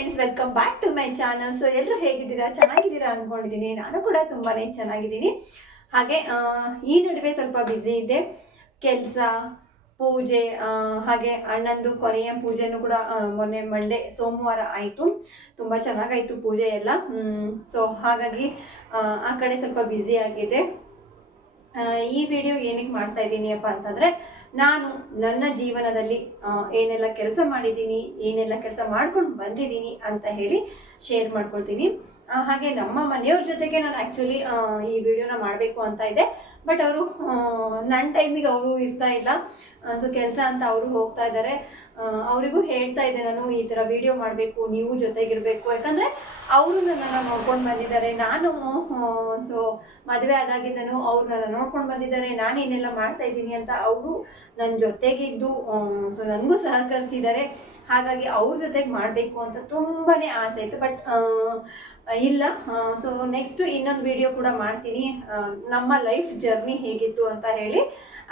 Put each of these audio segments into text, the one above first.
Friends welcome back to my channel so ಎಲ್ಲರೂ ಹೇಗಿದ್ದೀರಾ? ಚೆನ್ನಾಗಿದ್ದೀರಾ ಅಂದ್ಕೊಂಡಿದ್ದೀನಿ ನಾನು ಕೂಡ ತುಂಬಾ ಚೆನ್ನಾಗಿದ್ದೀನಿ. ಹಾಗೆ ಈ ನಡುವೆ ಸ್ವಲ್ಪ ಬ್ಯುಸಿ ಇದೆ ಕೆಲಸ ಪೂಜೆ ಹಾಗೆ ಅಣ್ಣಂದು ಕೊನೆಯ ಪೂಜೆನೂ ಕೂಡ ಮೊನ್ನೆ ಮಂಡೆ ಸೋಮವಾರ ಆಯಿತು. ತುಂಬ ಚೆನ್ನಾಗಾಯಿತು ಪೂಜೆ ಎಲ್ಲ. ಸೊ ಹಾಗಾಗಿ ಆ, ಕಡೆ ಸ್ವಲ್ಪ ಬ್ಯುಸಿ ಆಗಿದೆ. ಈ ವಿಡಿಯೋ ಏನಕ್ಕೆ ಮಾಡ್ತಾ ಇದ್ದೀನಿ ಅಪ್ಪ ಅಂತಂದರೆ ನಾನು ನನ್ನ ಜೀವನದಲ್ಲಿ ಏನೆಲ್ಲ ಕೆಲಸ ಮಾಡಿದ್ದೀನಿ, ಏನೆಲ್ಲ ಕೆಲಸ ಮಾಡ್ಕೊಂಡು ಬಂದಿದ್ದೀನಿ ಅಂತ ಹೇಳಿ ಶೇರ್ ಮಾಡ್ಕೊಳ್ತೀನಿ. ಹಾಗೆ ನಮ್ಮ ಮನೆಯವ್ರ ಜೊತೆಗೆ ನಾನು ಆ್ಯಕ್ಚುಲಿ ಈ ವಿಡಿಯೋನ ಮಾಡಬೇಕು ಅಂತ ಇದೆ. ಬಟ್ ಅವರು ನನ್ನ ಟೈಮಿಗೆ ಅವರು ಇರ್ತಾ ಇಲ್ಲ. ಸೊ ಕೆಲಸ ಅಂತ ಅವರು ಹೋಗ್ತಾ ಇದ್ದಾರೆ. ಅವರಿಗೂ ಹೇಳ್ತಾ ಇದ್ದೆ ನಾನು ಈ ಥರ ವಿಡಿಯೋ ಮಾಡಬೇಕು, ನೀವು ಜೊತೆಗಿರಬೇಕು. ಯಾಕಂದರೆ ಅವರು ನನ್ನನ್ನು ನೋಡ್ಕೊಂಡು ಬಂದಿದ್ದಾರೆ, ನಾನು ಸೊ ಮದುವೆ ಆದಾಗಿಂದನೂ ಅವ್ರು ನನ್ನ ನೋಡ್ಕೊಂಡು ಬಂದಿದ್ದಾರೆ, ನಾನು ಏನೆಲ್ಲ ಮಾಡ್ತಾ ಇದ್ದೀನಿ ಅಂತ ಅವರು ನನ್ನ ಜೊತೆಗಿದ್ದು ಸೊ ನನಗೂ ಸಹಕರಿಸಿದ್ದಾರೆ. ಹಾಗಾಗಿ ಅವ್ರ ಜೊತೆಗೆ ಮಾಡಬೇಕು ಅಂತ ತುಂಬಾ ಆಸೆ ಇತ್ತು. ಬಟ್ ಇಲ್ಲ. ಸೊ ನೆಕ್ಸ್ಟ್ ಇನ್ನೊಂದು ವಿಡಿಯೋ ಕೂಡ ಮಾಡ್ತೀನಿ. ನಮ್ಮ ಲೈಫ್ ಜರ್ನಿ ಹೇಗಿತ್ತು ಅಂತ ಹೇಳಿ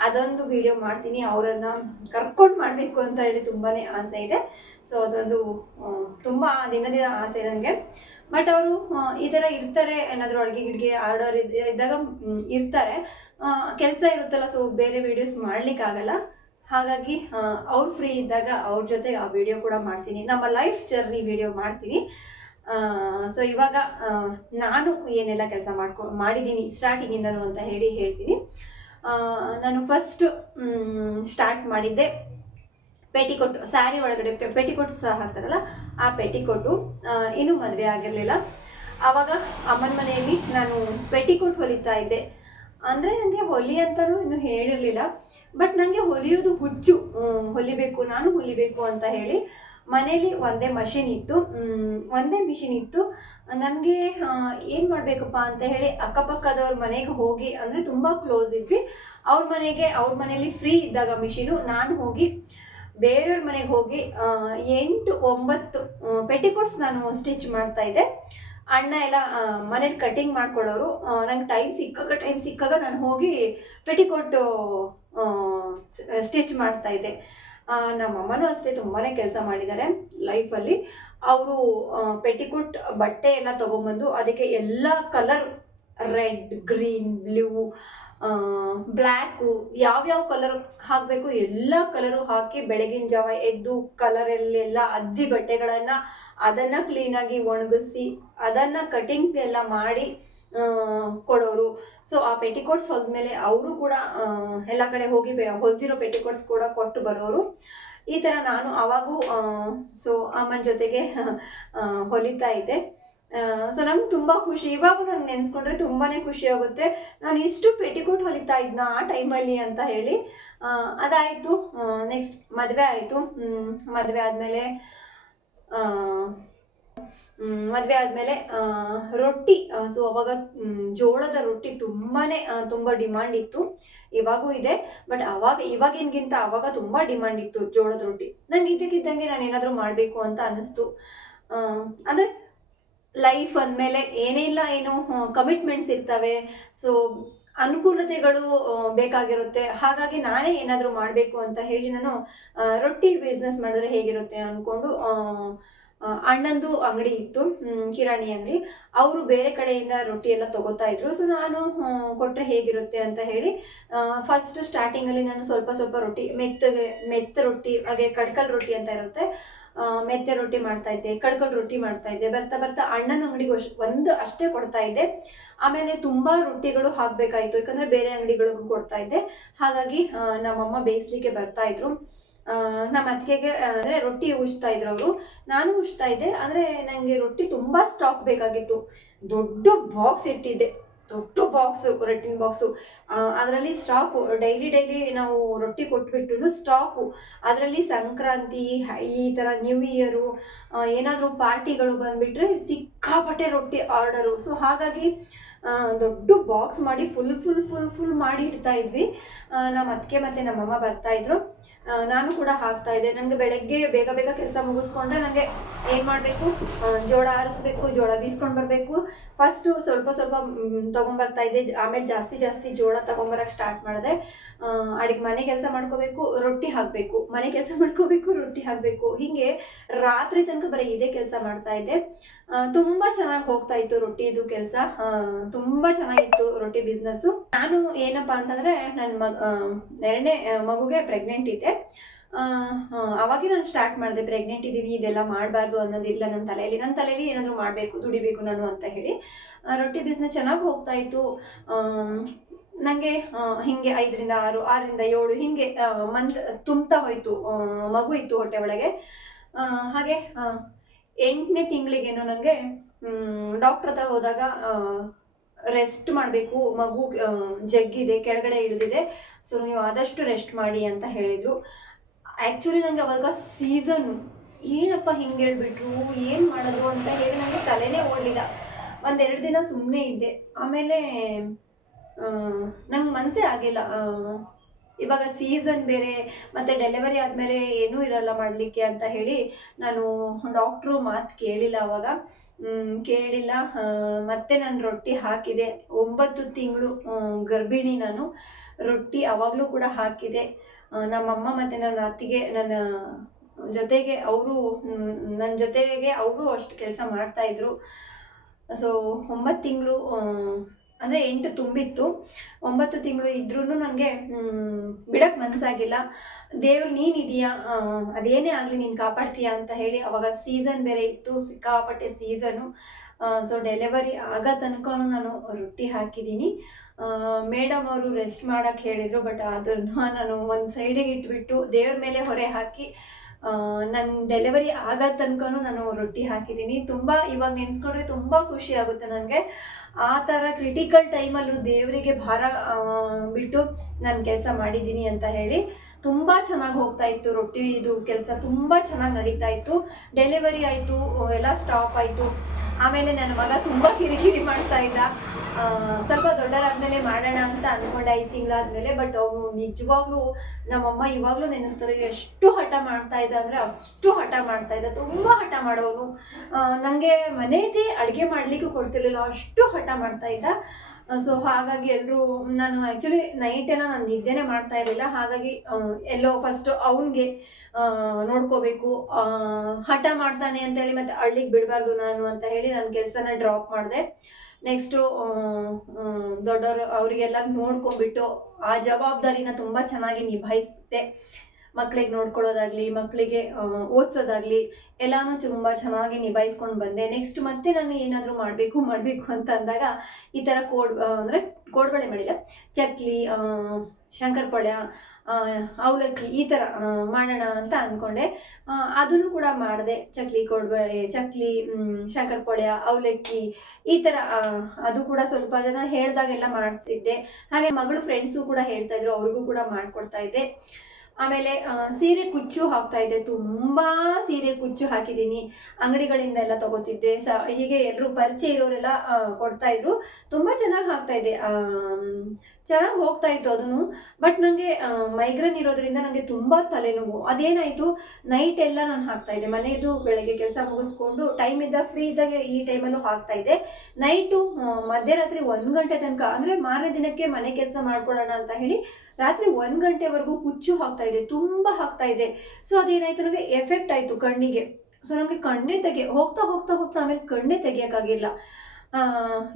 ಅದೊಂದು ವಿಡಿಯೋ ಮಾಡ್ತೀನಿ. ಅವರನ್ನು ಕರ್ಕೊಂಡು ಮಾಡಬೇಕು ಅಂತ ಹೇಳಿ ತುಂಬಾ ಆಸೆ ಇದೆ. ಸೊ ಅದೊಂದು ತುಂಬ ದಿನದ ಆಸೆ ನನಗೆ ಬಟ್ ಅವರು ಈ ಥರ ಇರ್ತಾರೆ ಏನಾದರೂ ಅಡುಗೆ ಗಿಡಿಗೆ ಆರ್ಡರ್ ಇದ್ದಾಗ ಇರ್ತಾರೆ. ಕೆಲಸ ಇರುತ್ತಲ್ಲ ಸೊ ಬೇರೆ ವೀಡಿಯೋಸ್ ಮಾಡಲಿಕ್ಕಾಗಲ್ಲ. ಹಾಗಾಗಿ ಅವ್ರು ಫ್ರೀ ಇದ್ದಾಗ ಅವ್ರ ಜೊತೆ ಆ ವಿಡಿಯೋ ಕೂಡ ಮಾಡ್ತೀನಿ. ನಮ್ಮ ಲೈಫ್ ಜರ್ನಿ ವಿಡಿಯೋ ಮಾಡ್ತೀನಿ. ಸೊ ಇವಾಗ ನಾನು ಏನೆಲ್ಲ ಕೆಲಸ ಮಾಡ್ಕೊ, ಮಾಡಿದ್ದೀನಿ ಸ್ಟಾರ್ಟಿಂಗಿಂದನೂ ಅಂತ ಹೇಳಿ ಹೇಳ್ತೀನಿ. ನಾನು ಫಸ್ಟ್ ಸ್ಟಾರ್ಟ್ ಮಾಡಿದ್ದೆ ಪೆಟಿಕೋಟ್ ಸ್ಯಾರಿ ಒಳಗಡೆ ಪೆಟಿಕೋಟ್ ಸಹ ಹಾಕ್ತಾರಲ್ಲ, ಆ ಪೆಟಿಕೋಟು ಇನ್ನೂ ಮದುವೆ ಆಗಿರಲಿಲ್ಲ. ಆವಾಗ ಅಮ್ಮನ ಮನೆಯಲ್ಲಿ ನಾನು ಪೆಟಿಕೋಟ್ ಹೊಲಿತಾ ಇದ್ದೆ. ಅಂದರೆ ನನಗೆ ಹೊಲಿ ಅಂತಲೂ ಇನ್ನು ಹೇಳಿರಲಿಲ್ಲ. ಬಟ್ ನನಗೆ ಹೊಲಿಯೋದು ಹುಚ್ಚು. ಹೊಲಿಬೇಕು, ನಾನು ಹೊಲಿಬೇಕು ಅಂತ ಹೇಳಿ ಮನೇಲಿ ಒಂದೇ ಮಷಿನ್ ಇತ್ತು. ಒಂದೇ ಮಿಷಿನ್ ಇತ್ತು. ನನಗೆ ಏನು ಮಾಡಬೇಕಪ್ಪ ಅಂತ ಹೇಳಿ ಅಕ್ಕಪಕ್ಕದವ್ರ ಮನೆಗೆ ಹೋಗಿ, ಅಂದರೆ ತುಂಬ ಕ್ಲೋಸ್ ಇದ್ವಿ. ಅವ್ರ ಮನೆಗೆ, ಅವ್ರ ಮನೇಲಿ ಫ್ರೀ ಇದ್ದಾಗ ಮಿಷಿನು ನಾನು ಹೋಗಿ, ಬೇರೆಯವ್ರ ಮನೆಗೆ ಹೋಗಿ ಎಂಟು, ಒಂಬತ್ತು ಪೆಟಿಕೋಟ್ಸ್ ನಾನು ಸ್ಟಿಚ್ ಮಾಡ್ತಾ ಇದ್ದೆ. ಅಣ್ಣ ಎಲ್ಲ ಮನೇಲಿ ಕಟಿಂಗ್ ಮಾಡಿಕೊಡೋರು ನಂಗೆ ಟೈಮ್ ಸಿಕ್ಕಾಗ ಟೈಮ್ ಸಿಕ್ಕಾಗ ನಾನು ಹೋಗಿ ಪೆಟಿಕೋಟು ಸ್ಟಿಚ್ ಮಾಡ್ತಾ ಇದ್ದೆ. ಆ, ನಮ್ಮ ಅಮ್ಮನೂ ಅಷ್ಟೇ ತುಂಬಾ ಕೆಲಸ ಮಾಡಿದ್ದಾರೆ ಲೈಫಲ್ಲಿ ಅವರು ಪೆಟಿಕೋಟ್ ಬಟ್ಟೆ ಎಲ್ಲ ತೊಗೊಂಬಂದು ಅದಕ್ಕೆ ಎಲ್ಲ colour red green blue black ಯಾವ್ಯಾವ ಕಲರ್ ಹಾಕಬೇಕು, ಎಲ್ಲ ಕಲರು ಹಾಕಿ ಬೆಳಗಿನ ಜಾವ ಎದ್ದು ಕಲರಲ್ಲೆಲ್ಲ ಅದ್ದಿ ಬಟ್ಟೆಗಳನ್ನು ಅದನ್ನು ಕ್ಲೀನಾಗಿ ಒಣಗಿಸಿ, ಅದನ್ನು ಕಟಿಂಗ್ ಎಲ್ಲ ಮಾಡಿ ಕೊಡೋರು. ಸೊ ಆ ಪೆಟಿಕೋಟ್ಸ್ ಹೊಲ್ದ್ಮೇಲೆ ಅವರು ಕೂಡ ಎಲ್ಲ ಕಡೆ ಹೋಗಿ ಹೊಲ್ದಿರೋ ಪೆಟಿಕೋಟ್ಸ್ ಕೂಡ ಕೊಟ್ಟು ಬರೋರು. ಈ ಥರ ನಾನು ಆವಾಗೂ ಸೊ ಅಮ್ಮನ ಜೊತೆಗೆ ಹೊಲಿತಾ ಇದ್ದೆ. ಸೊ ನಂಗೆ ತುಂಬ ಖುಷಿ. ಇವಾಗ ನಾನು ನೆನೆಸ್ಕೊಂಡ್ರೆ ತುಂಬಾ ಖುಷಿ ಆಗುತ್ತೆ. ನಾನು ಇಷ್ಟು ಪೆಟಿಕೋಟ್ ಹೊಲಿತಾ ಇದ್ನ ಆ ಟೈಮಲ್ಲಿ ಅಂತ ಹೇಳಿ. ಅದಾಯಿತು. ನೆಕ್ಸ್ಟ್ ಮದುವೆ ಆಯಿತು. ಮದುವೆ ಆದಮೇಲೆ ಮದುವೆ ಆದಮೇಲೆ ರೊಟ್ಟಿ. ಸೊ ಅವಾಗ ಜೋಳದ ರೊಟ್ಟಿ ತುಂಬಾ ತುಂಬ ಡಿಮಾಂಡ್ ಇತ್ತು. ಇವಾಗೂ ಇದೆ. ಬಟ್ ಅವಾಗ, ಇವಾಗಿನ್ಗಿಂತ ಅವಾಗ ತುಂಬ ಡಿಮಾಂಡ್ ಇತ್ತು ಜೋಳದ ರೊಟ್ಟಿ. ನಂಗೆ ಇದಕ್ಕಿದ್ದಂಗೆ ನಾನು ಏನಾದರೂ ಮಾಡಬೇಕು ಅಂತ ಅನ್ನಿಸ್ತು ಅಂದರೆ ಲೈಫ್ ಅಂದಮೇಲೆ ಏನೆಲ್ಲ ಏನು ಕಮಿಟ್ಮೆಂಟ್ಸ್ ಇರ್ತವೆ. ಸೊ ಅನುಕೂಲತೆಗಳು ಬೇಕಾಗಿರುತ್ತೆ. ಹಾಗಾಗಿ ನಾನೇ ಏನಾದರೂ ಮಾಡಬೇಕು ಅಂತ ಹೇಳಿ ನಾನು ರೊಟ್ಟಿ ಬಿಸ್ನೆಸ್ ಮಾಡಿದ್ರೆ ಹೇಗಿರುತ್ತೆ ಅಂದ್ಕೊಂಡು ಅಣ್ಣಂದು ಅಂಗಡಿ ಇತ್ತು ಕಿರಾಣಿ ಅಂಗಡಿ. ಅವರು ಬೇರೆ ಕಡೆಯಿಂದ ರೊಟ್ಟಿ ಎಲ್ಲ ತಗೋತಾ ಇದ್ರು. ಸೊ ನಾನು ಕೊಟ್ಟರೆ ಹೇಗಿರುತ್ತೆ ಅಂತ ಹೇಳಿ ಫಸ್ಟ್ ಸ್ಟಾರ್ಟಿಂಗಲ್ಲಿ ನಾನು ಸ್ವಲ್ಪ ಸ್ವಲ್ಪ ರೊಟ್ಟಿ, ಮೆತ್ತಗೆ, ಮೆತ್ತ ರೊಟ್ಟಿ, ಹಾಗೆ ಕಡ್ಕಲ್ ರೊಟ್ಟಿ ಅಂತ ಇರುತ್ತೆ. ಮೆತ್ತೆ ರೊಟ್ಟಿ ಮಾಡ್ತಾ ಇದ್ದೆ, ಕಡ್ಕಲ್ ರೊಟ್ಟಿ ಮಾಡ್ತಾ ಇದ್ದೆ, ಬರ್ತಾ ಬರ್ತಾ ಅಣ್ಣನ ಅಂಗಡಿಗೆ ಒಂದು ಅಷ್ಟೇ ಕೊಡ್ತಾ ಇದ್ದೆ. ಆಮೇಲೆ ತುಂಬ ರೊಟ್ಟಿಗಳು ಹಾಕಬೇಕಾಯಿತು, ಯಾಕಂದರೆ ಬೇರೆ ಅಂಗಡಿಗಳಿಗೂ ಕೊಡ್ತಾ ಇದ್ದೆ. ಹಾಗಾಗಿ ನಮ್ಮಮ್ಮ ಬೇಯಿಸ್ಲಿಕ್ಕೆ ಬರ್ತಾ ಇದ್ರು. ನಮ್ಮ ಅತ್ತಿಗೆಗೆ ಅಂದರೆ ರೊಟ್ಟಿ ಉಜ್ತಾ ಇದ್ರು ಅವರು. ನಾನು ಉಜ್ತಾ ಇದ್ದೆ, ಅಂದರೆ ನನಗೆ ರೊಟ್ಟಿ ತುಂಬ ಸ್ಟಾಕ್ ಬೇಕಾಗಿತ್ತು. ದೊಡ್ಡ ಬಾಕ್ಸ್ ಇಟ್ಟಿದ್ದೆ. ದೊಡ್ಡ ಬಾಕ್ಸು ರೊಟ್ಟಿನ ಬಾಕ್ಸು ಅದರಲ್ಲಿ ಸ್ಟಾಕು ಡೈಲಿ ಡೈಲಿ ನಾವು ರೊಟ್ಟಿ ಕೊಟ್ಬಿಟ್ಟು ಸ್ಟಾಕು ಅದರಲ್ಲಿ ಸಂಕ್ರಾಂತಿ, ಈ ಥರ ನ್ಯೂ ಇಯರು ಏನಾದರೂ ಪಾರ್ಟಿಗಳು ಬಂದುಬಿಟ್ರೆ ಸಿಕ್ಕಾಪಟ್ಟೆ ರೊಟ್ಟಿ ಆರ್ಡರು ಸೊ ಹಾಗಾಗಿ ದೊಡ್ಡ ಬಾಕ್ಸ್ ಮಾಡಿ ಫುಲ್ ಫುಲ್ ಫುಲ್ ಫುಲ್ ಮಾಡಿ ಇಡ್ತಾ ಇದ್ವಿ. ನಮ್ಮ ಅತ್ತಿಗೆ ಮತ್ತು ನಮ್ಮಮ್ಮ ಬರ್ತಾ ಇದ್ರು. ನಾನು ಕೂಡ ಹಾಕ್ತಾ ಇದ್ದೆ. ನನಗೆ ಬೆಳಗ್ಗೆ ಬೇಗ ಬೇಗ ಕೆಲಸ ಮುಗಿಸ್ಕೊಂಡ್ರೆ ನನಗೆ ಏನು ಮಾಡಬೇಕು? ಜೋಳ ಆರಿಸ್ಬೇಕು, ಜೋಳ ಬೀಸ್ಕೊಂಡು ಬರಬೇಕು. ಫಸ್ಟು ಸ್ವಲ್ಪ ಸ್ವಲ್ಪ ತೊಗೊಂಬರ್ತಾ ಇದ್ದೆ. ಆಮೇಲೆ ಜಾಸ್ತಿ ಜಾಸ್ತಿ ಜೋಳ ತೊಗೊಂಬರಕ್ಕೆ ಸ್ಟಾರ್ಟ್ ಮಾಡಿದೆ. ಅಡಿಗೆ ಮನೆ ಕೆಲಸ ಮಾಡ್ಕೋಬೇಕು, ರೊಟ್ಟಿ ಹಾಕಬೇಕು. ಮನೆ ಕೆಲಸ ಮಾಡ್ಕೋಬೇಕು, ರೊಟ್ಟಿ ಹಾಕಬೇಕು. ಹೀಗೆ ರಾತ್ರಿ ತನಕ ಬರೀ ಇದೇ ಕೆಲಸ ಮಾಡ್ತಾ ಇದ್ದೆ. ತುಂಬಾ ಚೆನ್ನಾಗಿ ಹೋಗ್ತಾ ಇತ್ತು ರೊಟ್ಟಿದು ಕೆಲಸ. ತುಂಬಾ ಚೆನ್ನಾಗಿತ್ತು ರೊಟ್ಟಿ ಬಿಸ್ನೆಸ್ಸು ನಾನು ಏನಪ್ಪಾ ಅಂತಂದ್ರೆ ನನ್ನ ಮಗ ಎರಡನೇ ಮಗುಗೆ ಪ್ರೆಗ್ನೆಂಟ್ ಇದ್ದೆ. ಅವಾಗೆ ನಾನು ಸ್ಟಾರ್ಟ್ ಮಾಡಿದೆ ಪ್ರೆಗ್ನೆಂಟ್ ಇದ್ದೀನಿ ಇದೆಲ್ಲ ಮಾಡಬಾರ್ದು ಅನ್ನೋದಿಲ್ಲ ನನ್ನ ತಲೆಯಲ್ಲಿ ನನ್ನ ತಲೆಯಲ್ಲಿ ಏನಾದರೂ ಮಾಡಬೇಕು, ದುಡಿಬೇಕು ನಾನು ಅಂತ ಹೇಳಿ ರೊಟ್ಟಿ ಬಿಸ್ನೆಸ್ ಚೆನ್ನಾಗಿ ಹೋಗ್ತಾ ಇತ್ತು. ನನಗೆ ಹಿಂಗೆ ಐದರಿಂದ ಆರು, ಆರರಿಂದ ಏಳು, ಹಿಂಗೆ ಮಂತ್ ತುಂಬ್ತಾ ಹೋಯ್ತು. ಮಗು ಇತ್ತು ಹೊಟ್ಟೆ ಒಳಗೆ. ಹಾಗೆ ಎಂಟನೇ ತಿಂಗಳಿಗೇನು ನನಗೆ ಡಾಕ್ಟ್ರ್ ಹತ್ರ ಹೋದಾಗ ರೆಸ್ಟ್ ಮಾಡಬೇಕು, ಮಗು ಜಗ್ಗಿದೆ, ಕೆಳಗಡೆ ಇಳಿದಿದೆ ಸೊ ನೀವು ಆದಷ್ಟು ರೆಸ್ಟ್ ಮಾಡಿ ಅಂತ ಹೇಳಿದರು. ಆ್ಯಕ್ಚುಲಿ ನನಗೆ ಅವಾಗ ಸೀಸನ್ನು ಏನಪ್ಪ ಹಿಂಗೆ ಹೇಳ್ಬಿಟ್ರು, ಏನು ಮಾಡಿದ್ರು ಅಂತ ಹೇಳಿ ನನಗೆ ತಲೆನೇ ಓಡಲಿಲ್ಲ. ಒಂದೆರಡು ದಿನ ಸುಮ್ಮನೆ ಇದ್ದೆ. ಆಮೇಲೆ ನಂಗೆ ಮನಸ್ಸೇ ಆಗಿಲ್ಲ. ಇವಾಗ ಸೀಸನ್ ಬೇರೆ, ಮತ್ತು ಡೆಲಿವರಿ ಆದಮೇಲೆ ಏನೂ ಇರಲ್ಲ ಮಾಡಲಿಕ್ಕೆ ಅಂತ ಹೇಳಿ ನಾನು ಡಾಕ್ಟ್ರು ಮಾತು ಕೇಳಿಲ್ಲ ಅವಾಗ. ಕೇಳಿಲ್ಲ. ಮತ್ತೆ ನಾನು ರೊಟ್ಟಿ ಹಾಕಿದೆ. ಒಂಬತ್ತು ತಿಂಗಳು ಗರ್ಭಿಣಿ ನಾನು. ರೊಟ್ಟಿ ಅವಾಗಲೂ ಕೂಡ ಹಾಕಿದೆ. ನಮ್ಮ ನಮ್ಮಮ್ಮ ಮತ್ತು ನನ್ನ ಅತ್ತಿಗೆ, ನನ್ನ ಜೊತೆಗೆ ಅವರು ನನ್ನ ಜೊತೆಗೆ ಅವರು ಅಷ್ಟು ಕೆಲಸ ಮಾಡ್ತಾಯಿದ್ರು ಸೊ ಒಂಬತ್ತು ತಿಂಗಳು ಅಂದರೆ ಎಂಟು ತುಂಬಿತ್ತು. ಒಂಬತ್ತು ತಿಂಗಳು ಇದ್ರೂ ನನಗೆ ಬಿಡಕ್ಕೆ ಮನಸ್ಸಾಗಿಲ್ಲ ದೇವ್ರು ನೀನಿದೆಯಾ? ಅದೇನೇ ಆಗಲಿ ನೀನು ಕಾಪಾಡ್ತೀಯಾ ಅಂತ ಹೇಳಿ ಅವಾಗ ಸೀಸನ್ ಬೇರೆ ಇತ್ತು, ಸಿಕ್ಕಾಪಟ್ಟೆ ಸೀಸನು. ಸೊ ಡೆಲಿವರಿ ಆಗೋ ತನಕ ನಾನು ರೊಟ್ಟಿ ಹಾಕಿದ್ದೀನಿ ಮೇಡಮ್ ಅವರು ರೆಸ್ಟ್ ಮಾಡೋಕ್ಕೆ ಹೇಳಿದರು, ಬಟ್ ಅದನ್ನು ನಾನು ಒಂದು ಸೈಡಿಗೆ ಇಟ್ಬಿಟ್ಟು ದೇವ್ರ ಮೇಲೆ ಹೊರೆ ಹಾಕಿ ನನ್ನ ಡೆಲಿವರಿ ಆಗೋ ತನಕ ನಾನು ರೊಟ್ಟಿ ಹಾಕಿದ್ದೀನಿ ತುಂಬ ಇವಾಗ ನೆನೆಸ್ಕೊಂಡ್ರೆ ತುಂಬ ಖುಷಿ ಆಗುತ್ತೆ ನನಗೆ. ಆ ಥರ ಕ್ರಿಟಿಕಲ್ ಟೈಮಲ್ಲೂ ದೇವರಿಗೆ ಭಾರ ಬಿಟ್ಟು ನಾನು ಕೆಲಸ ಮಾಡಿದ್ದೀನಿ ಅಂತ ಹೇಳಿ ತುಂಬ ಚೆನ್ನಾಗಿ ಹೋಗ್ತಾ ಇತ್ತು ರೊಟ್ಟಿ. ಇದು ಕೆಲಸ ತುಂಬ ಚೆನ್ನಾಗಿ ನಡೀತಾ ಇತ್ತು. ಡೆಲಿವರಿ ಆಯಿತು, ಎಲ್ಲ ಸ್ಟಾಪ್ ಆಯಿತು. ಆಮೇಲೆ ನನ್ನ ಮಗ ತುಂಬ ಕಿರಿಕಿರಿ ಮಾಡ್ತಾ ಇದ್ದ. ಸ್ವಲ್ಪ ದೊಡ್ಡರಾದ್ಮೇಲೆ ಮಾಡೋಣ ಅಂತ ಅನ್ಕೊಂಡೆ ಐದು ತಿಂಗಳಾದ್ಮೇಲೆ ಬಟ್ ಅವನು ನಿಜವಾಗ್ಲೂ ನಮ್ಮಮ್ಮ ಇವಾಗಲೂ ನೆನೆಸ್ತಾರೆ, ಎಷ್ಟು ಹಠ ಮಾಡ್ತಾ ಇದ್ದ ಅಂದರೆ ಅಷ್ಟು ಹಠ ಮಾಡ್ತಾ ಇದ್ದ ತುಂಬ ಹಠ ಮಾಡೋನು. ನನಗೆ ಮನೆಯದೇ ಅಡುಗೆ ಮಾಡಲಿಕ್ಕೂ ಕೊಡ್ತಿರ್ಲಿಲ್ಲ, ಅಷ್ಟು ಹಠ ಮಾಡ್ತಾ ಇದ್ದ ಸೊ ಹಾಗಾಗಿ ಎಲ್ಲರೂ ನಾನು ಆ್ಯಕ್ಚುಲಿ ನೈಟ್ ಎಲ್ಲ ನಾನು ನಿದ್ದೆನೇ ಮಾಡ್ತಾ ಇರಲಿಲ್ಲ, ಹಾಗಾಗಿ ಎಲ್ಲೋ ಫಸ್ಟ್ ಅವನಿಗೆ ನೋಡ್ಕೋಬೇಕು. ಹಠ ಮಾಡ್ತಾನೆ ಅಂತೇಳಿ ಮತ್ತೆ ಹಳ್ಳಿಗೆ ಬಿಡಬಾರ್ದು ನಾನು ಅಂತ ಹೇಳಿ ನನ್ನ ಕೆಲಸನ ಡ್ರಾಪ್ ಮಾಡಿದೆ. ನೆಕ್ಸ್ಟು ದೊಡ್ಡವರು ಅವರಿಗೆಲ್ಲ ನೋಡ್ಕೊಂಡ್ಬಿಟ್ಟು ಆ ಜವಾಬ್ದಾರಿನ ತುಂಬ ಚೆನ್ನಾಗಿ ನಿಭಾಯಿಸುತ್ತೆ. ಮಕ್ಕಳಿಗೆ ನೋಡ್ಕೊಳ್ಳೋದಾಗಲಿ ಮಕ್ಕಳಿಗೆ ಓದಿಸೋದಾಗಲಿ ಎಲ್ಲಾನು ತುಂಬ ಚೆನ್ನಾಗಿ ನಿಭಾಯಿಸ್ಕೊಂಡು ಬಂದೆ. ನೆಕ್ಸ್ಟ್ ಮತ್ತೆ ನಾನು ಏನಾದರೂ ಮಾಡಬೇಕು ಮಾಡಬೇಕು ಅಂತ ಅಂದಾಗ ಈ ಥರ ಕೋಡ್ ಅಂದರೆ ಕೋಡ್ಬಳೆ ಮಾಡಿಲ್ಲ. ಚಕ್ಲಿ ಶಂಕರಪೊಳ್ಯ ಅವಲಕ್ಕಿ ಈ ಥರ ಮಾಡೋಣ ಅಂತ ಅಂದ್ಕೊಂಡೆ ಅದನ್ನು ಕೂಡ ಮಾಡಿದೆ. ಚಕ್ಲಿ ಕೋಡ್ಬಳೆ ಚಕ್ಲಿ ಶಂಕರ ಅವಲಕ್ಕಿ ಈ ಥರ ಅದು ಕೂಡ ಸ್ವಲ್ಪ ಜನ ಹೇಳ್ದಾಗೆಲ್ಲ ಮಾಡ್ತಿದ್ದೆ. ಹಾಗೆ ಮಗಳು ಫ್ರೆಂಡ್ಸು ಕೂಡ ಹೇಳ್ತಾ ಇದ್ರು, ಅವ್ರಿಗೂ ಕೂಡ ಮಾಡಿಕೊಡ್ತಾ ಇದ್ದೆ. ಆಮೇಲೆ ಸೀರೆ ಕುಚ್ಚು ಹಾಕ್ತಾ ಇದ್ದೆ. ತುಂಬ ಸೀರೆ ಕುಚ್ಚು ಹಾಕಿದ್ದೀನಿ. ಅಂಗಡಿಗಳಿಂದ ಎಲ್ಲ ತಗೋತಿದ್ದೆ. ಸ, ಹೀಗೆ ಎಲ್ಲರೂ ಪರಿಚಯ ಇರೋರೆಲ್ಲ ಕೊಡ್ತಾ ಇದ್ರು. ತುಂಬ ಚೆನ್ನಾಗಿ ಹಾಕ್ತಾ ಇದ್ದೆ. ಚೆನ್ನಾಗಿ ಹೋಗ್ತಾ ಇತ್ತು ಅದನ್ನು ಬಟ್ ನನಗೆ ಮೈಗ್ರೇನ್ ಇರೋದ್ರಿಂದ ನನಗೆ ತುಂಬ ತಲೆನೋವು. ಅದೇನಾಯಿತು ನೈಟ್ ಎಲ್ಲ ನಾನು ಹಾಕ್ತಾ ಇದ್ದೆ. ಮನೆಯದು ಬೆಳಗ್ಗೆ ಕೆಲಸ ಮುಗಿಸ್ಕೊಂಡು ಟೈಮ್ ಇದ್ದಾಗ ಫ್ರೀ ಇದ್ದಾಗ ಈ ಟೈಮಲ್ಲೂ ಹಾಕ್ತಾ ಇದ್ದೆ. ನೈಟು ಮಧ್ಯರಾತ್ರಿ ಒಂದು ಗಂಟೆ ತನಕ, ಅಂದರೆ ಮಾರನೇ ದಿನಕ್ಕೆ ಮನೆ ಕೆಲಸ ಮಾಡ್ಕೊಳ್ಳೋಣ ಅಂತ ಹೇಳಿ ರಾತ್ರಿ ಒಂದು ಗಂಟೆವರೆಗೂ ಹುಚ್ಚು ಹಾಕ್ತಾ ಇದೆ ತುಂಬ ಹಾಕ್ತಾ ಇದೆ ಸೊ ಅದೇನಾಯಿತು ನನಗೆ ಎಫೆಕ್ಟ್ ಆಯಿತು ಕಣ್ಣಿಗೆ. ಸೊ ನನಗೆ ಕಣ್ಣೇ ತೆಗೆ, ಹೋಗ್ತಾ ಹೋಗ್ತಾ ಹೋಗ್ತಾ ಆಮೇಲೆ ಕಣ್ಣೇ ತೆಗಿಯೋಕ್ಕಾಗಿಲ್ಲ.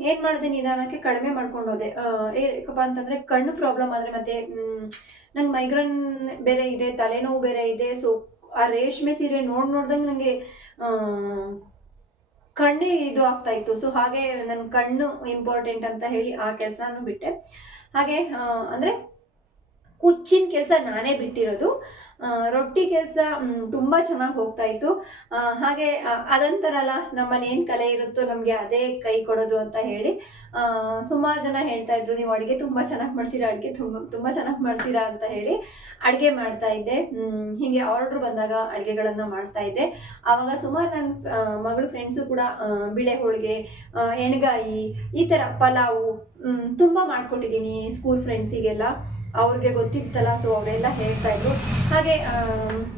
ಏನು ಮಾಡಿದೆ ನಿಧಾನಕ್ಕೆ ಕಡಿಮೆ ಮಾಡ್ಕೊಂಡು ಹೋದೆ ಏಕಪ್ಪ ಅಂತಂದರೆ ಕಣ್ಣು ಪ್ರಾಬ್ಲಮ್ ಆದರೆ ಮತ್ತೆ ನಂಗೆ ಮೈಗ್ರೇನ್ ಬೇರೆ ಇದೆ, ತಲೆನೋವು ಬೇರೆ ಇದೆ ಸೊ ಆ ರೇಷ್ಮೆ ಸೀರೆ ನೋಡಿ ನೋಡ್ದಂಗೆ ನನಗೆ ಕಣ್ಣೇ ಇದು ಆಗ್ತಾ ಇತ್ತು. ಸೊ ಹಾಗೆ ನನ್ನ ಕಣ್ಣು ಇಂಪಾರ್ಟೆಂಟ್ ಅಂತ ಹೇಳಿ ಆ ಕೆಲಸನೂ ಬಿಟ್ಟೆ. ಹಾಗೆ ಅಂದರೆ ಕುಚ್ಚಿನ ಕೆಲಸ ನಾನೇ ಬಿಟ್ಟಿರೋದು. ರೊಟ್ಟಿ ಕೆಲಸ ತುಂಬ ಚೆನ್ನಾಗಿ ಹೋಗ್ತಾ ಇತ್ತು. ಹಾಗೆ ಅದಂತಾರಲ್ಲ, ನಮ್ಮಲ್ಲಿ ಏನು ಕಲೆ ಇರುತ್ತೋ ನಮಗೆ ಅದೇ ಕೈ ಕೊಡೋದು ಅಂತ ಹೇಳಿ ಸುಮಾರು ಜನ ಹೇಳ್ತಾ ಇದ್ರು, ನೀವು ಅಡುಗೆ ತುಂಬ ಚೆನ್ನಾಗಿ ಮಾಡ್ತೀರಾ, ಅಡುಗೆ ತುಂಬ ತುಂಬ ಚೆನ್ನಾಗಿ ಮಾಡ್ತೀರಾ ಅಂತ ಹೇಳಿ ಅಡುಗೆ ಮಾಡ್ತಾ ಇದ್ದೆ. ಹೀಗೆ ಆರ್ಡ್ರ್ ಬಂದಾಗ ಅಡುಗೆಗಳನ್ನು ಮಾಡ್ತಾ ಇದ್ದೆ. ಆವಾಗ ಸುಮಾರು ನನ್ನ ಮಗಳು ಫ್ರೆಂಡ್ಸು ಕೂಡ ಬಿಳೆ ಹೋಳಿಗೆ ಎಣ್ಗಾಯಿ, ಈ ಥರ ಪಲಾವು ತುಂಬ ಮಾಡ್ಕೊಟ್ಟಿದ್ದೀನಿ ಸ್ಕೂಲ್ ಫ್ರೆಂಡ್ಸಿಗೆಲ್ಲ ಅವ್ರಿಗೆ ಗೊತ್ತಿತ್ತಲ್ಲ ಸೊ ಅವರೆಲ್ಲ ಹೇಳ್ತಾ ಇದ್ರು. ಹಾಗೆ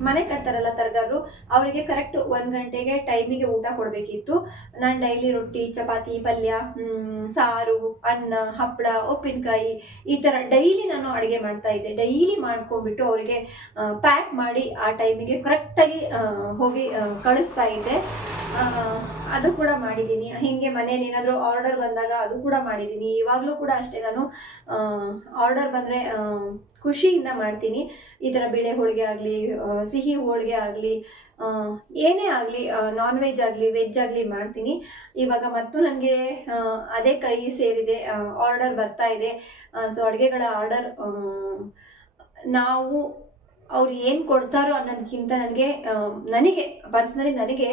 ಮನೆ ಕಟ್ತಾರಲ್ಲ ತರಗಾರರು, ಅವರಿಗೆ ಕರೆಕ್ಟ್ ಒಂದು ಗಂಟೆಗೆ ಟೈಮಿಗೆ ಊಟ ಕೊಡಬೇಕಿತ್ತು. ನಾನು ಡೈಲಿ ರೊಟ್ಟಿ, ಚಪಾತಿ, ಪಲ್ಯ ಸಾರು, ಅನ್ನ, ಹಪ್ಪಳ, ಉಪ್ಪಿನಕಾಯಿ, ಈ ಥರ ಡೈಲಿ ನಾನು ಅಡುಗೆ ಮಾಡ್ತಾ ಇದ್ದೆ. ಡೈಲಿ ಮಾಡ್ಕೊಂಡ್ಬಿಟ್ಟು ಅವರಿಗೆ ಪ್ಯಾಕ್ ಮಾಡಿ ಆ ಟೈಮಿಗೆ ಕರೆಕ್ಟಾಗಿ ಹೋಗಿ ಕಳಿಸ್ತಾ ಇದ್ದೆ. ಅದು ಕೂಡ ಮಾಡಿದ್ದೀನಿ. ಹೀಗೆ ಮನೇಲಿ ಏನಾದರೂ ಆರ್ಡರ್ ಬಂದಾಗ ಅದು ಕೂಡ ಮಾಡಿದ್ದೀನಿ. ಇವಾಗಲೂ ಕೂಡ ಅಷ್ಟೇ ನಾನು ಆರ್ಡರ್ ಬಂದರೆ ಖುಷಿಯಿಂದ ಮಾಡ್ತೀನಿ. ಈ ಥರ ಬೇಳೆ ಹೋಳಿಗೆ ಆಗಲಿ ಸಿಹಿ ಹೋಳಿಗೆ ಆಗಲಿ ಏನೇ ಆಗಲಿ ನಾನ್ ವೆಜ್ ಆಗಲಿ ವೆಜ್ ಆಗಲಿ ಮಾಡ್ತೀನಿ. ಇವಾಗ ಮತ್ತು ನನಗೆ ಅದೇ ಕೈ ಸೇರಿದೆ ಆರ್ಡರ್ ಬರ್ತಾ ಇದೆ. ಸೊ ಅಡುಗೆಗಳ ಆರ್ಡರ್ ನಾವು ಅವ್ರು ಏನು ಕೊಡ್ತಾರೋ ಅನ್ನೋದಕ್ಕಿಂತ ನನಗೆ ನನಗೆ ಪರ್ಸ್ನಲಿ ನನಗೆ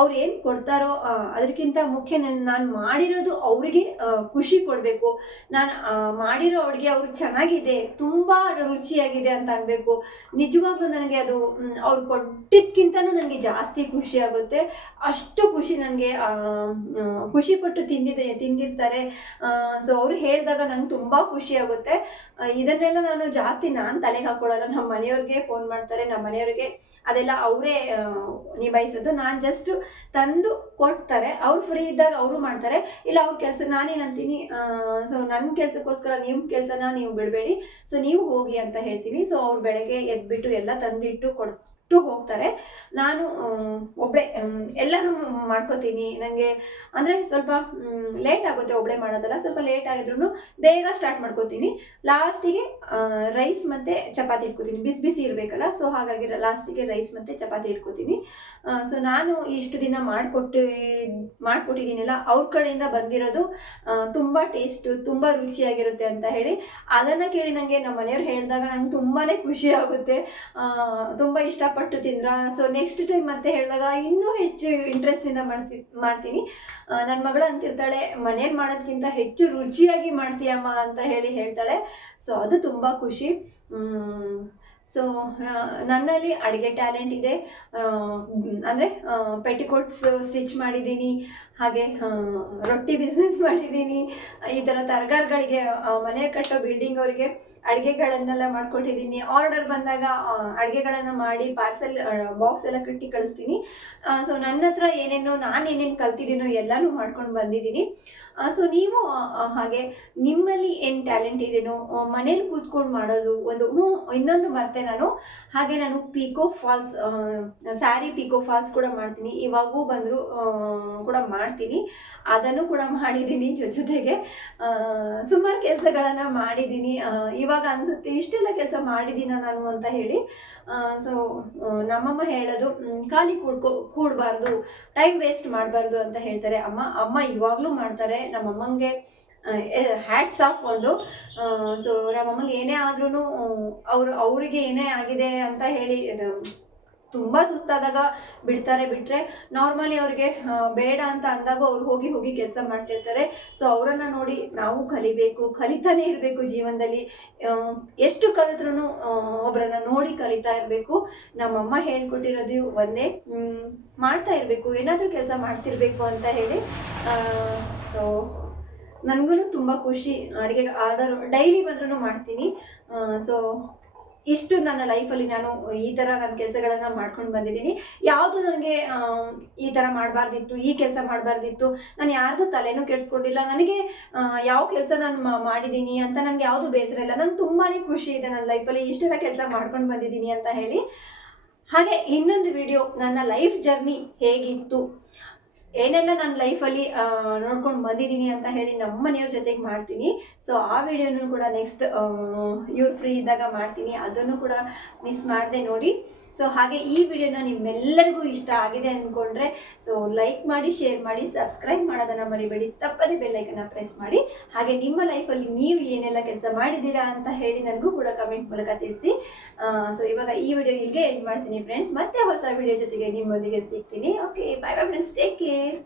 ಅವ್ರು ಏನು ಕೊಡ್ತಾರೋ ಅದಕ್ಕಿಂತ ಮುಖ್ಯ ನಾನು ಮಾಡಿರೋದು ಅವರಿಗೆ ಖುಷಿ ಕೊಡಬೇಕು. ನಾನು ಮಾಡಿರೋ ಅಡುಗೆ ಅವರು ಚೆನ್ನಾಗಿದೆ, ತುಂಬ ರುಚಿಯಾಗಿದೆ ಅಂತ ಅನ್ಬೇಕು. ನಿಜವಾಗ್ಲೂ ನನಗೆ ಅದು ಅವ್ರು ಕೊಟ್ಟಿದ್ದಕ್ಕಿಂತನೂ ನನಗೆ ಜಾಸ್ತಿ ಖುಷಿ ಆಗುತ್ತೆ. ಅಷ್ಟು ಖುಷಿ ನನಗೆ ಖುಷಿ ಪಟ್ಟು ತಿಂದಿದೆ, ತಿಂದಿರ್ತಾರೆ. ಸೊ ಅವರು ಹೇಳಿದಾಗ ನಂಗೆ ತುಂಬ ಖುಷಿ ಆಗುತ್ತೆ. ಇದನ್ನೆಲ್ಲ ನಾನು ಜಾಸ್ತಿ ನಾನು ತಲೆಗೆ ಹಾಕೊಳ್ಳಲ್ಲ. ನಮ್ಮ ಮನೆಯವ್ರಿಗೆ ಫೋನ್ ಮಾಡ್ತಾರೆ ನಮ್ಮ ಮನೆಯವ್ರಿಗೆ ಅದೆಲ್ಲ ಅವರೇ ನಿಭಾಯಿಸೋದು. ನಾನು ಜಸ್ಟ್ ತಂದು ಕೊಡ್ತಾರೆ. ಅವ್ರು ಫ್ರೀ ಇದ್ದಾಗ ಅವರು ಮಾಡ್ತಾರೆ. ಇಲ್ಲ ಅವ್ರ ಕೆಲಸ ನಾನೇನು ಅಂತೀನಿ ಸೊ ನನ್ನ ಕೆಲಸಕ್ಕೋಸ್ಕರ ನಿಮ್ಮ ಕೆಲಸನ ನೀವು ಬಿಡಬೇಡಿ. ಸೊ ನೀವು ಹೋಗಿ ಅಂತ ಹೇಳ್ತೀನಿ. ಸೊ ಅವ್ರು ಬೆಳಗ್ಗೆ ಎದ್ಬಿಟ್ಟು ಎಲ್ಲ ತಂದಿಟ್ಟು ಕೊಟ್ಟು ಹೋಗ್ತಾರೆ. ನಾನು ಒಬ್ಬಳೆ ಎಲ್ಲನೂ ಮಾಡ್ಕೋತೀನಿ. ನನಗೆ ಅಂದರೆ ಸ್ವಲ್ಪ ಲೇಟ್ ಆಗುತ್ತೆ ಒಬ್ಬಳೆ ಮಾಡೋದಲ್ಲ. ಸ್ವಲ್ಪ ಲೇಟ್ ಆಗಿದ್ರು ಬೇಗ ಸ್ಟಾರ್ಟ್ ಮಾಡ್ಕೋತೀನಿ. ಲಾಸ್ಟಿಗೆ ರೈಸ್ ಮತ್ತು ಚಪಾತಿ ಇಟ್ಕೋತೀನಿ. ಬಿಸಿ ಬಿಸಿ ಇರಬೇಕಲ್ಲ ಸೊ ಹಾಗಾಗಿ ಲಾಸ್ಟಿಗೆ ರೈಸ್ ಮತ್ತು ಚಪಾತಿ ಇಟ್ಕೋತೀನಿ. ಸೊ ನಾನು ಇಷ್ಟು ದಿನ ಮಾಡಿಕೊಟ್ಟು, ಮಾಡಿಕೊಟ್ಟಿದ್ದೀನಲ್ಲ, ಅವ್ರ ಕಡೆಯಿಂದ ಬಂದಿರೋದು ತುಂಬ ಟೇಸ್ಟು ತುಂಬ ರುಚಿಯಾಗಿರುತ್ತೆ ಅಂತ ಹೇಳಿ ಅದನ್ನು ಕೇಳಿ ನನಗೆ ನಮ್ಮ ಮನೆಯವ್ರು ಹೇಳಿದಾಗ ನಂಗೆ ತುಂಬಾ ಖುಷಿ ಆಗುತ್ತೆ. ತುಂಬ ಇಷ್ಟಪಟ್ಟು ತಿಂದ್ರ. ಸೊ ನೆಕ್ಸ್ಟ್ ಟೈಮ್ ಮತ್ತೆ ಹೇಳಿದಾಗ ಇನ್ನೂ ಹೆಚ್ಚು ಇಂಟ್ರೆಸ್ಟಿಂದ ಮಾಡ್ತಿ, ಮಾಡ್ತೀನಿ. ನನ್ನ ಮಗಳು ಅಂತಿರ್ತಾಳೆ ಮನೇಲಿ ಮಾಡೋದಕ್ಕಿಂತ ಹೆಚ್ಚು ರುಚಿಯಾಗಿ ಮಾಡ್ತೀಯಮ್ಮ ಅಂತ ಹೇಳಿ ಹೇಳ್ತಾಳೆ. ಸೊ ಅದು ತುಂಬ ಖುಷಿ. ಸೊ ನನ್ನಲ್ಲಿ ಅಡುಗೆ ಟ್ಯಾಲೆಂಟ್ ಇದೆ. ಅಂದರೆ ಪೆಟಿಕೋಟ್ಸ್ ಸ್ಟಿಚ್ ಮಾಡಿದ್ದೀನಿ. ಹಾಗೆ ರೊಟ್ಟಿ ಬಿಸ್ನೆಸ್ ಮಾಡಿದ್ದೀನಿ. ಈ ಥರ ತರಕಾರಿಗಳಿಗೆ ಮನೆ ಕಟ್ಟೋ ಬಿಲ್ಡಿಂಗ್ ಅವರಿಗೆ ಅಡುಗೆಗಳನ್ನೆಲ್ಲ ಮಾಡಿಕೊಟ್ಟಿದ್ದೀನಿ. ಆರ್ಡರ್ ಬಂದಾಗ ಅಡುಗೆಗಳನ್ನು ಮಾಡಿ ಪಾರ್ಸೆಲ್ ಬಾಕ್ಸ್ ಎಲ್ಲ ಕಟ್ಟಿ ಕಳಿಸ್ತೀನಿ. ಸೊ ನನ್ನ ಹತ್ರ ಏನೇನೋ, ನಾನು ಏನೇನು ಕಲ್ತಿದ್ದೀನೋ ಎಲ್ಲನೂ ಮಾಡ್ಕೊಂಡು ಬಂದಿದ್ದೀನಿ. ಸೊ ನೀವು ಹಾಗೆ ನಿಮ್ಮಲ್ಲಿ ಏನು ಟ್ಯಾಲೆಂಟ್ ಇದೆಯೋ ಮನೇಲಿ ಕೂತ್ಕೊಂಡು ಮಾಡೋದು ಒಂದು ಇನ್ನೊಂದು ಮರ್ತೆ ನಾನು. ಹಾಗೆ ನಾನು pico falls sari pico falls ಕೂಡ ಮಾಡ್ತೀನಿ. ಇವಾಗೂ ಬಂದರೂ ಕೂಡ ಮಾಡ್ತೀನಿ. ಅದನ್ನು ಕೂಡ ಮಾಡಿದ್ದೀನಿ ಜೊತೆಗೆ ಸುಮಾರು ಕೆಲಸಗಳನ್ನು ಮಾಡಿದ್ದೀನಿ. ಇವಾಗ ಅನಿಸುತ್ತೆ ಇಷ್ಟೆಲ್ಲ ಕೆಲಸ ಮಾಡಿದ್ದೀನ ನಾನು ಅಂತ ಹೇಳಿ. ಸೊ ನಮ್ಮಮ್ಮ ಹೇಳೋದು ಖಾಲಿ ಕೂಡ್ಕೊ, ಕೂಡಬಾರ್ದು, ಟೈಮ್ ವೇಸ್ಟ್ ಮಾಡಬಾರ್ದು ಅಂತ ಹೇಳ್ತಾರೆ. ಅಮ್ಮ ಅಮ್ಮ ಇವಾಗಲೂ ಮಾಡ್ತಾರೆ. ನಮ್ಮಮ್ಮಂಗೆ ಹ್ಯಾಟ್ಸ್ ಆಫ್ ಒಂದು ಸೊ ನಮ್ಮಮ್ಮಂಗೆ ಏನೇ ಆದ್ರೂ ಅವರು, ಅವರಿಗೆ ಏನೇ ಆಗಿದೆ ಅಂತ ಹೇಳಿ ತುಂಬ ಸುಸ್ತಾದಾಗ ಬಿಡ್ತಾರೆ. ಬಿಟ್ಟರೆ ನಾರ್ಮಲಿ ಅವ್ರಿಗೆ ಬೇಡ ಅಂತ ಅಂದಾಗ ಅವ್ರು ಹೋಗಿ ಹೋಗಿ ಕೆಲಸ ಮಾಡ್ತಿರ್ತಾರೆ. ಸೊ ಅವರನ್ನು ನೋಡಿ ನಾವು ಕಲಿಬೇಕು, ಕಲಿತಾನೇ ಇರಬೇಕು ಜೀವನದಲ್ಲಿ. ಎಷ್ಟು ಕಲಿತ್ರೂ ಒಬ್ಬರನ್ನ ನೋಡಿ ಕಲಿತಾ ಇರಬೇಕು. ನಮ್ಮಮ್ಮ ಹೇಳ್ಕೊಟ್ಟಿರೋದು ಒಂದೇ ಮಾಡ್ತಾ ಇರಬೇಕು, ಏನಾದರೂ ಕೆಲಸ ಮಾಡ್ತಿರ್ಬೇಕು ಅಂತ ಹೇಳಿ. ಸೊ ನನಗೂ ತುಂಬ ಖುಷಿ. ಅಡುಗೆ ಆದರೂ ಡೈಲಿ ಬಂದ್ರೂ ಮಾಡ್ತೀನಿ. ಸೊ ಇಷ್ಟು ನನ್ನ ಲೈಫಲ್ಲಿ ನಾನು ಈ ಥರ ನನ್ನ ಕೆಲಸಗಳನ್ನು ಮಾಡ್ಕೊಂಡು ಬಂದಿದ್ದೀನಿ. ಯಾವುದು ನನಗೆ ಈ ಥರ ಮಾಡಬಾರ್ದಿತ್ತು, ಈ ಕೆಲಸ ಮಾಡಬಾರ್ದಿತ್ತು, ನಾನು ಯಾರ್ದು ತಲೆನೂ ಕೆಡಿಸ್ಕೊಂಡಿಲ್ಲ. ನನಗೆ ಯಾವ ಕೆಲಸ ನಾನು ಮಾಡಿದ್ದೀನಿ ಅಂತ ನನಗೆ ಯಾವುದು ಬೇಸರ ಇಲ್ಲ. ನಂಗೆ ತುಂಬಾ ಖುಷಿ ಇದೆ ನನ್ನ ಲೈಫಲ್ಲಿ ಇಷ್ಟೆಲ್ಲ ಕೆಲಸ ಮಾಡ್ಕೊಂಡು ಬಂದಿದ್ದೀನಿ ಅಂತ ಹೇಳಿ. ಹಾಗೆ ಇನ್ನೊಂದು ವಿಡಿಯೋ ನನ್ನ ಲೈಫ್ ಜರ್ನಿ ಹೇಗಿತ್ತು? ಏನೆಲ್ಲ ನನ್ನ ಲೈಫಲ್ಲಿ ನೋಡ್ಕೊಂಡು ಬಂದಿದ್ದೀನಿ ಅಂತ ಹೇಳಿ ನಮ್ಮ ಮನೆಯವ್ರ ಜೊತೆಗೆ ಮಾಡ್ತೀನಿ. ಸೊ ಆ ವಿಡಿಯೋನೂ ಕೂಡ ನೆಕ್ಸ್ಟ್ ಇವ್ರು ಫ್ರೀ ಇದ್ದಾಗ ಮಾಡ್ತೀನಿ. ಅದನ್ನು ಕೂಡ ಮಿಸ್ ಮಾಡದೆ ನೋಡಿ. ಸೊ ಹಾಗೆ ಈ ವಿಡಿಯೋನ ನಿಮ್ಮೆಲ್ಲರಿಗೂ ಇಷ್ಟ ಆಗಿದೆ ಅಂದ್ಕೊಂಡ್ರೆ ಸೊ ಲೈಕ್ ಮಾಡಿ ಶೇರ್ ಮಾಡಿ ಸಬ್ಸ್ಕ್ರೈಬ್ ಮಾಡೋದನ್ನು ಮರಿಬೇಡಿ. ತಪ್ಪದೇ ಬೆಲ್ಲೈಕನ್ನ ಪ್ರೆಸ್ ಮಾಡಿ. ಹಾಗೆ ನಿಮ್ಮ ಲೈಫಲ್ಲಿ ನೀವು ಏನೆಲ್ಲ ಕೆಲಸ ಮಾಡಿದ್ದೀರಾ ಅಂತ ಹೇಳಿ ನನಗೂ ಕೂಡ ಕಮೆಂಟ್ ಮೂಲಕ ತಿಳಿಸಿ. ಸೊ ಇವಾಗ ಈ ವಿಡಿಯೋ ಇಲ್ಲಿಗೆ ಎಂಡ್ ಮಾಡ್ತೀನಿ ಫ್ರೆಂಡ್ಸ್ ಮತ್ತೆ ಹೊಸ ವಿಡಿಯೋ ಜೊತೆಗೆ ನಿಮ್ಮೊಂದಿಗೆ ಸಿಗ್ತೀನಿ. Okay bye bye friends take care